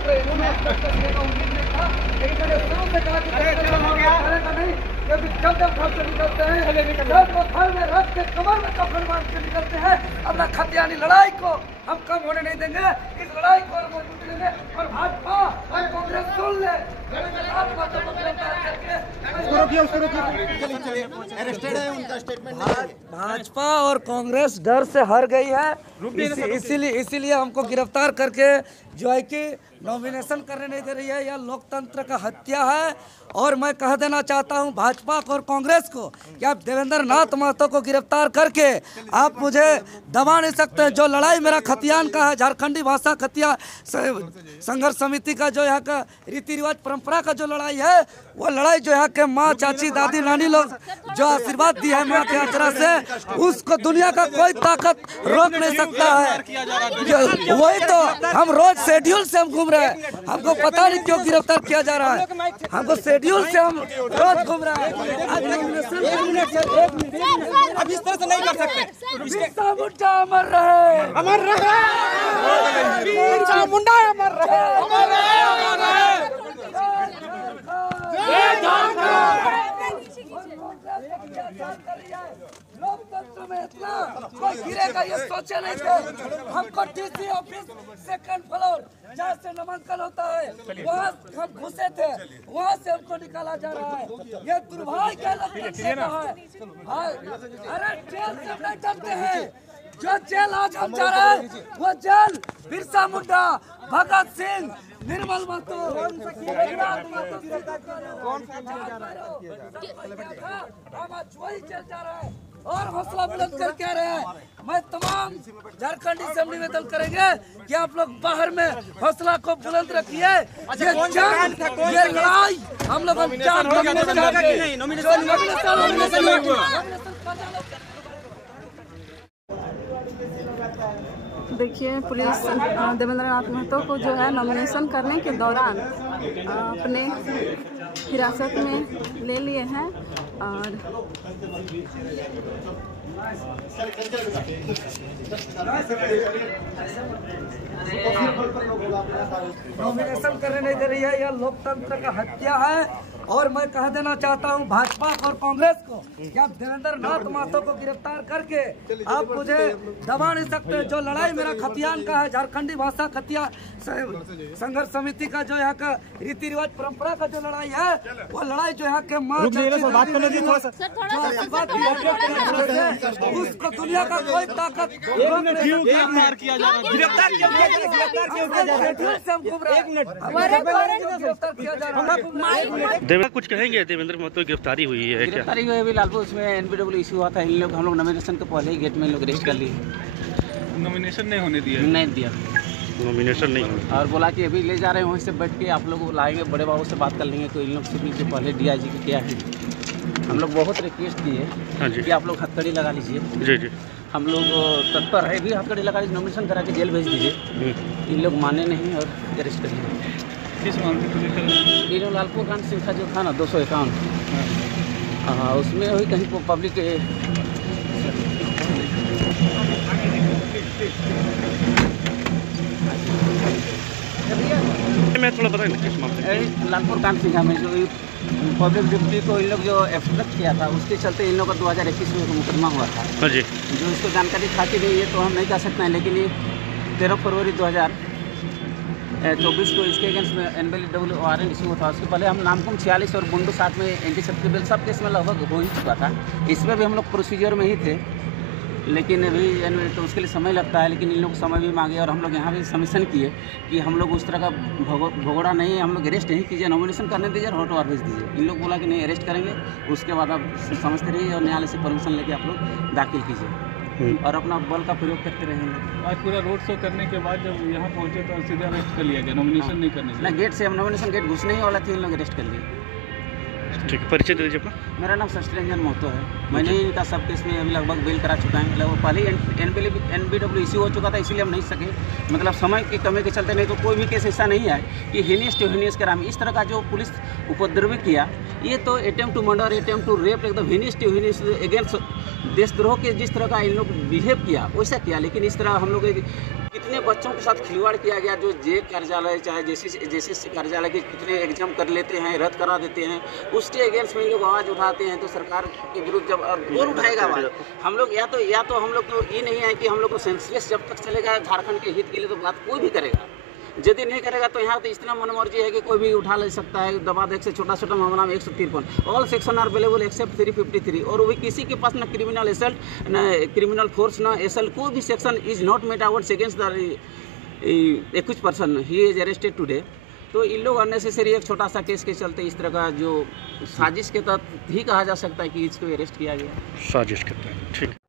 लोकतंत्र इन्होंने उम्मीद नहीं था, लेकिन मैंने शुरू से कहा कि नहीं, जब घर से निकलते हैं वो घर में रख के कमर में कफन बांध के निकलते हैं। अपना खतियानी लड़ाई को हम कम होने नहीं देंगे, इस लड़ाई को हम मजबूती देंगे। और भाजपा और कांग्रेस सुन ले, भाजपा और कांग्रेस डर से हार गई है, इसीलिए हमको गिरफ्तार करके जो है कि नॉमिनेशन करने नहीं दे रही है। यह लोकतंत्र का हत्या है। और मैं कह देना चाहता हूं भाजपा और कांग्रेस को कि आप देवेंद्र नाथ महतो को गिरफ्तार करके आप मुझे दबा नहीं सकते। जो लड़ाई मेरा खतियान का है, झारखंडी भाषा खतिया संघर्ष समिति का जो यहाँ का रीति रिवाज परंपरा का जो लड़ाई है, वो लड़ाई जो यहाँ के माँ चाची दादी नानी लोग जो आशीर्वाद दी है माँ के अचरा से, उसको दुनिया का कोई ताकत रोक नहीं सकता है। वही तो हम रोज शेड्यूल से हम घूम रहे हैं, हमको पता नहीं क्यों गिरफ्तार किया जा रहा है। हमको शेड्यूल से हम रोज घूम रहे हैं। अब इस तरह से नहीं कर सकते। बिरसा मुंडा अमर रहे, अमर रहे, बिरसा मुंडा अमर रहे, अमर रहे। लोकतंत्र में इतना कोई गिरेगा ये सोचे नहीं थे। हमको डीसी ऑफिस सेकंड फ्लोर जहाँ से नामांकन होता है वहाँ हम घुसे थे, वहाँ से हमको निकाला जा रहा है। ये दुर्भाग्य का लोकतंत्र है। अरे जेल से नहीं डरते हैं। जो जेल आज हम जा रहे हैं वो जेल बिरसा मुंडा, भगत सिंह, निर्मल महतो, हम आज वही जेल जा रहे हैं और हौसला बुलंद कर कह रहे हैं। मैं तमाम झारखंडी से निवेदन करेंगे कि आप लोग बाहर में हौसला को बुलंद रखिए। ये लड़ाई हम लोग देखिए, पुलिस देवेंद्र नाथ महतो को जो है नॉमिनेशन करने के दौरान अपने हिरासत में ले लिए हैं और नॉमिनेशन करने नहीं दे रही है। यह लोकतंत्र का हत्या है। और मैं कह देना चाहता हूं भाजपा और कांग्रेस को कि आप देवेंद्र नाथ महतो को गिरफ्तार करके आप मुझे दबा नहीं सकते। जो लड़ाई मेरा खतियान का है, झारखंडी भाषा खतिया संघर्ष समिति का जो यहाँ का रीति रिवाज परंपरा का जो लड़ाई है, वो लड़ाई जो यहाँ के माँ उसको दुनिया का कोई ताकत कुछ कहेंगे? देवेंद्र महतो गिरफ्तारी हुई है, गिरफ्तारी हुई है अभी लालपुर, उसमें एनपीडब्ल्यू इशू हुआ था। हम लोग नॉमिनेशन के पहले ही गेट में लोग अरेस्ट कर लिए। नॉमिनेशन नहीं होने दिया? नहीं दिया, नॉमिनेशन नहीं हुआ। और बोला कि अभी ले जा रहे हैं, वहीं से बैठ के आप लोग लाएंगे, बड़े बाबू से बात कर लेंगे। तो इन लोग से भी पहले डीआईजी की क्या है, हम लोग बहुत रिक्वेस्ट किए कि आप लोग हथकड़ी लगा लीजिए। जी जी, हम लोग तत्पर है भी, हथकड़ी लगा लीजिए, नॉमिनेशन करा के जेल भेज दीजिए। इन लोग माने नहीं और अरेस्ट करिए। किस मामले में? लालपुर कांड सिंखा जो था ना 251, हाँ, उसमें वही कहीं पब्लिक मैं थोड़ा बताएं किस मामले? लालपुर कांड सिंखा में जो पब्लिक डिप्टी को इन लोग जो एब्स्ट्रैक्ट किया था, उसके चलते इन लोग का 2021 में मुकदमा हुआ था। हाँ जी, जो इसको जानकारी खाती नहीं है तो हम नहीं कह सकते हैं, लेकिन ये 13 फरवरी 2024 को इसके अगेंस्ट में एनबीडब्ल्यू वारंट इशू था। उसके पहले हम नामकुम 46 और बुंडू 7 में एंटीसेप्टिक बिल सब केस में लगभग हो ही चुका था। इसमें भी हम लोग प्रोसीजर में ही थे, लेकिन अभी तो उसके लिए समय लगता है। लेकिन इन लोग समय भी मांगे और हम लोग यहाँ भी सबमिशन किए कि हम लोग उस तरह का भगोड़ा नहीं है, हम लोग अरेस्ट नहीं कीजिए, नॉमिनेशन करने दीजिए और हॉट वार भेज दीजिए। इन लोग बोला कि नहीं अरेस्ट करेंगे, उसके बाद आप समझते रहिए और न्यायालय से परमिशन लेके आप लोग दाखिल कीजिए और अपना बल का प्रयोग करते रहेंगे। आज पूरा रोड शो करने के बाद जब यहाँ पहुँचे तो सीधे अरेस्ट कर लिया गया, नॉमिनेशन नहीं करने ना गेट से। हम नॉमिनेशन गेट घुसने ही वाला थे, इन लोग अरेस्ट कर लिए। ठीक है, परिचय दे दीजिए अपना। मेरा नाम शस्त्रंजन महतो है। मैंने इनका सब केस में अभी लगभग बेल करा चुका है। लगभग पहले NBW इश्यू हो चुका था, इसीलिए हम नहीं सके, मतलब समय की कमी के चलते, नहीं तो कोई भी केस ऐसा नहीं है कि हेनियस टू हेनियस कराम। इस तरह का जो पुलिस उपद्रव किया, ये तो attempt to murder, attempt to rape, एकदम हेनियस टू हेनियस अगेंस्ट देशद्रोह के जिस तरह का इन लोग बिहेव किया वैसा किया। लेकिन इस तरह हम लोग कितने बच्चों के साथ खिलवाड़ किया गया, जो जे कार्यालय चाहे जैसे कार्यालय के कितने एग्जाम कर लेते हैं, रद्द करा देते हैं, उसके अगेंस्ट में लोग आवाज़ उठाते हैं। तो सरकार के विरुद्ध जब कौन उठाएगा आवाज़? हम लोग या तो हम लोग तो ये नहीं है कि हम लोग को सेंसलेस जब तक चलेगा झारखंड के हित के लिए तो बात कोई भी करेगा, यदि नहीं करेगा तो यहाँ तो इतना मनमर्जी है कि कोई भी उठा ले सकता है। दबा देख से छोटा छोटा मामला में 153 all section are available except 353, और वो भी किसी के पास ना क्रिमिनल एसल्ट, ना क्रिमिनल फोर्स, ना एसल्ट, कोई भी section is not met out against the accused person, he is arrested today. तो इन लोग अननेसेसरी एक छोटा सा केस के चलते इस तरह का जो साजिश के तहत ही कहा जा सकता है कि इसको अरेस्ट किया गया, साजिश के तहत। ठीक।